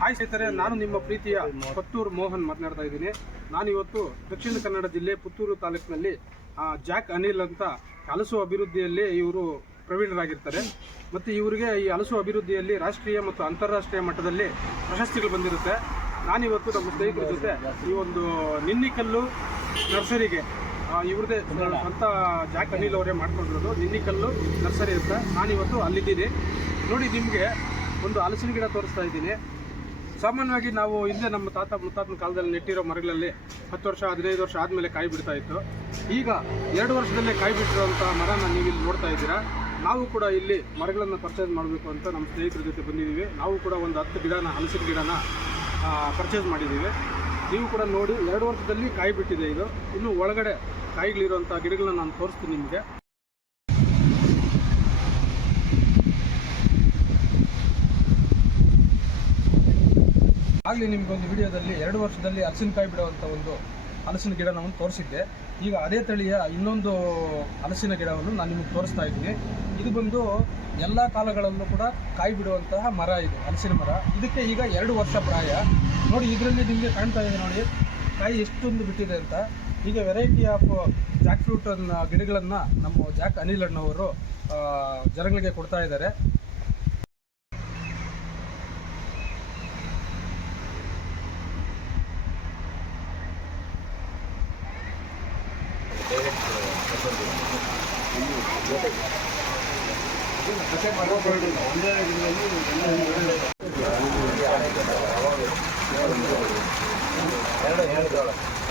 Hi ಸ್ನೇಹಿತರೆ, ನಾನು ನಿಮ್ಮ ಪ್ರೀತಿಯ ಪುತ್ತೂರು ಮೋಹನ್ ಮಾತನಾಡ್ತಾ ಇದ್ದೀನಿ. ನಾನಿವತ್ತು ದಕ್ಷಿಣ ಕನ್ನಡ ಜಿಲ್ಲೆ ಪುತ್ತೂರು ತಾಲೂಕಿನಲ್ಲಿ ಜಾಕ್ ಅನಿಲ್ ಅಂತ ಹಲಸು ಅಭಿವೃದ್ಧಿಯಲ್ಲಿ ಇವರು ಪ್ರವೀಣರಾಗಿರ್ತಾರೆ. ಮತ್ತು ಇವರಿಗೆ ಈ ಹಲಸು ಅಭಿವೃದ್ಧಿಯಲ್ಲಿ ರಾಷ್ಟ್ರೀಯ ಮತ್ತು ಅಂತಾರಾಷ್ಟ್ರೀಯ ಮಟ್ಟದಲ್ಲಿ ಪ್ರಶಸ್ತಿಗಳು ಬಂದಿರುತ್ತೆ. ನಾನಿವತ್ತು ನಮ್ಮ ಸ್ನೇಹಿತರ ಜೊತೆ ಈ ಒಂದು ನಿನ್ನಿಕಲ್ಲು ನರ್ಸರಿಗೆ ಇವ್ರದೇ ಸ್ವಂತ ಜಾಕ್ ಅನಿಲ್ ಅವರೇ ಮಾಡ್ಕೊಂಡಿರೋದು ನಿನ್ನಿಕಲ್ಲು ನರ್ಸರಿ ಅಂತ. ನಾನಿವತ್ತು ಅಲ್ಲಿದ್ದೀನಿ. ನೋಡಿ, ನಿಮಗೆ ಒಂದು ಹಲಸಿನ ಗಿಡ ತೋರಿಸ್ತಾ ಇದ್ದೀನಿ. ಸಾಮಾನ್ಯವಾಗಿ ನಾವು ಹಿಂದೆ ನಮ್ಮ ಮುತ್ತಾತನ ಕಾಲದಲ್ಲಿ ನೆಟ್ಟಿರೋ ಮರಗಳಲ್ಲಿ 10 ವರ್ಷ 15 ವರ್ಷ ಆದಮೇಲೆ ಕಾಯಿ ಬಿಡ್ತಾ ಇತ್ತು. ಈಗ 2 ವರ್ಷದಲ್ಲೇ ಕಾಯಿ ಬಿಟ್ಟಿರೋಂಥ ಮರನ ನೀವು ಇಲ್ಲಿ ನೋಡ್ತಾ ಇದ್ದೀರಾ. ನಾವು ಕೂಡ ಇಲ್ಲಿ ಮರಗಳನ್ನು ಪರ್ಚೇಸ್ ಮಾಡಬೇಕು ಅಂತ ನಮ್ಮ ಸ್ನೇಹಿತರ ಜೊತೆ ಬಂದಿದ್ದೀವಿ. ನಾವು ಕೂಡ ಒಂದು 10 ಗಿಡನ ಹಲಸಿನ ಗಿಡನ ಪರ್ಚೇಸ್ ಮಾಡಿದ್ದೀವಿ. ನೀವು ಕೂಡ ನೋಡಿ, 2 ವರ್ಷದಲ್ಲಿ ಕಾಯಿ ಬಿಟ್ಟಿದೆ. ಇದು ಇನ್ನು ಒಳಗಡೆ ಕಾಯಿಗಳಿರುವಂಥ ಗಿಡಗಳನ್ನ ನಾನು ತೋರಿಸ್ತೀನಿ ನಿಮಗೆ. ಆಗಲಿ ನಿಮಗೊಂದು ವಿಡಿಯೋದಲ್ಲಿ 2 ವರ್ಷದಲ್ಲಿ ಹಲಸಿನಕಾಯಿ ಬಿಡುವಂಥ ಒಂದು ಹಲಸಿನ ಗಿಡನ ತೋರಿಸಿದ್ದೆ. ಈಗ ಅದೇ ತಳಿಯ ಇನ್ನೊಂದು ಹಲಸಿನ ಗಿಡವನ್ನು ನಾನು ನಿಮಗೆ ತೋರಿಸ್ತಾ ಇದ್ದೀನಿ. ಇದು ಬಂದು ಎಲ್ಲ ಕಾಲಗಳಲ್ಲೂ ಕೂಡ ಕಾಯಿ ಬಿಡುವಂತಹ ಮರ. ಇದು ಹಲಸಿನ ಮರ. ಇದಕ್ಕೆ ಈಗ 2 ವರ್ಷ ಪ್ರಾಯ. ನೋಡಿ, ಇದರಲ್ಲಿ ನಿಮಗೆ ಕಾಣ್ತಾ ಇದೆ ನೋಡಿ, ಕಾಯಿ ಎಷ್ಟೊಂದು ಬಿಟ್ಟಿದೆ ಅಂತ. ಈಗ ವೆರೈಟಿ ಆಫ್ ಜಾಕ್ ಫ್ರೂಟ್ ಗಿಡಗಳನ್ನು ನಮ್ಮ ಜಾಕ್ ಅನಿಲ್ ಅಣ್ಣವರು ಜನಗಳಿಗೆ ಕೊಡ್ತಾ ಇದ್ದಾರೆ.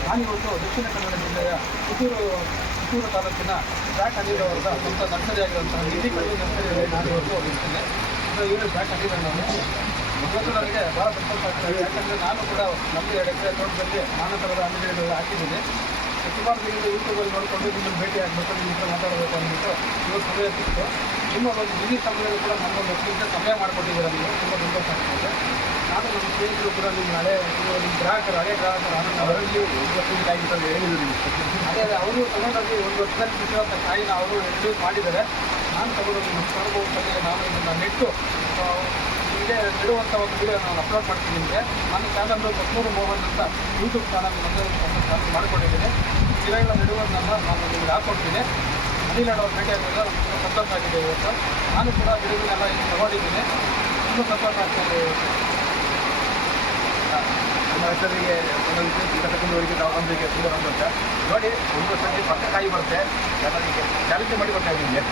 ನಾನಿವತ್ತು ದಕ್ಷಿಣ ಕನ್ನಡ ಜಿಲ್ಲೆಯ ಪುತ್ತೂರು ತಾಲೂಕಿನ ಜಾಕ್ ಅನಿಲ್ ಅವರ ಸ್ವಂತ ನರ್ಸರಿ ಆಗಿರುವಂತಹ ನಿನ್ನಿಕಲ್ಲು ನರ್ಸರಿಯಲ್ಲಿ ನಾನಿವತ್ತು ಹೋಗಿರ್ತೇನೆ. ಇವರು ಜಾಕ್ ಅನಿಲ್ ಅನ್ನೋರು ಇವತ್ತು ನನಗೆ ಭಾಳ ಸಂತೋಷ ಆಗ್ತದೆ. ಯಾಕಂದರೆ ನಾನು ಕೂಡ ನಮ್ಮ 2 ಎಕರೆ ತೋಟದಲ್ಲಿ ನಾನಾ ಥರದ ಹಣ್ಣುಗಳೆಲ್ಲ ಹಾಕಿದ್ದೀನಿ. ಸುಮಾರು ದಿನದಿಂದ ಯೂಟ್ಯೂಬಲ್ಲಿ ನೋಡಿಕೊಂಡು ನಿಮ್ಮನ್ನು ಭೇಟಿ ಆಗಬೇಕು, ನಿಮ್ಮ ಹತ್ರ ಮಾತಾಡಬೇಕು ಅಂದ್ಬಿಟ್ಟು ಇವತ್ತು ಸಮಯ ಸಿಕ್ತು. ನಿಮ್ಮ ಒಂದು ಬಿಸಿ ಸಮಯದಲ್ಲಿ ಕೂಡ ನಮ್ಮೊಂದು 10 ನಿಮಿಷ ಸಮಯ ಮಾಡಿಕೊಟ್ಟಿದ್ದೀರ ನೀವು. ತುಂಬ ಸಂತೋಷ ಆಗ್ತದೆ. ನಾನು ನಮ್ಮ ಸ್ನೇಹಿತರು ಕೂಡ ನಿಮ್ಮ ನಿಮ್ಮ ಗ್ರಾಹಕರು, ಹಳೆ ಗ್ರಾಹಕರು ಅವರಲ್ಲಿ ಇವತ್ತಿನ ಹೇಳಿದ್ರು. ಅದೇ ಅವರು ತಗೊಂಡೋಗಿ 1 ವರ್ಷದಲ್ಲಿ ಬಿಟ್ಟಿರುವಂಥ ಕಾಯಿನ ಅವರು ರಿಲೀಸ್ ಮಾಡಿದ್ದಾರೆ. ನಾನು ತಗೊಂಡೋಗಿ ನಮ್ಮ ಅನುಭವದಲ್ಲಿ ನಾನು ಇದನ್ನು ನೆಟ್ಟು ಹೀಗೆ ಬಿಡುವಂಥ ಒಂದು ವಿಡಿಯೋ ನಾನು ಅಪ್ಲೋಡ್ ಮಾಡ್ತೀನಿ ನಿಮಗೆ. ನನ್ನ ಚಾನಲ್ಲು ಪುತ್ತೂರು ಮೋಹನ್ ಅಂತ ಯೂಟ್ಯೂಬ್ ಚಾನಲ್ ಚಾನಲ್ ಮಾಡಿಕೊಂಡಿದ್ದೀನಿ. ಗಿಡಗಳ ನೆಡುವುದನ್ನು ನಾನು ನಿಮಗೆ ಹಾಕ್ಕೊಡ್ತೀನಿ. ಅನಿಲ್ ಅವ್ರ ಭೇಟಿ ಆಗೋದು ತುಂಬ ಸಂತೋಷ ಆಗಿದೆ. ಇವತ್ತು ನಾನು ಕೂಡ ಗಿಡಗಳನ್ನೆಲ್ಲ ಇಲ್ಲಿ ತಗೊಂಡಿದ್ದೀನಿ. ತುಂಬ ಸಂತೋಷ ಆಗ್ತಾಯಿದೆ. ನಮ್ಮ ಹೆಸರಿಗೆ ಒಂದೊಂದು ಗಿಡಕ್ಕೆ ತಗೊಂಡಿಗೆ ತುಂಬ ಸಂತೋಷ. ನೋಡಿ, 1 ವರ್ಷಕ್ಕೆ ಪಕ್ಕ ಕಾಯಿ ಬರುತ್ತೆ. ಚಾಲೆಂಜ್ ಮಾಡಿ ಬರ್ತಾ ಇದ್ದೀನಿ.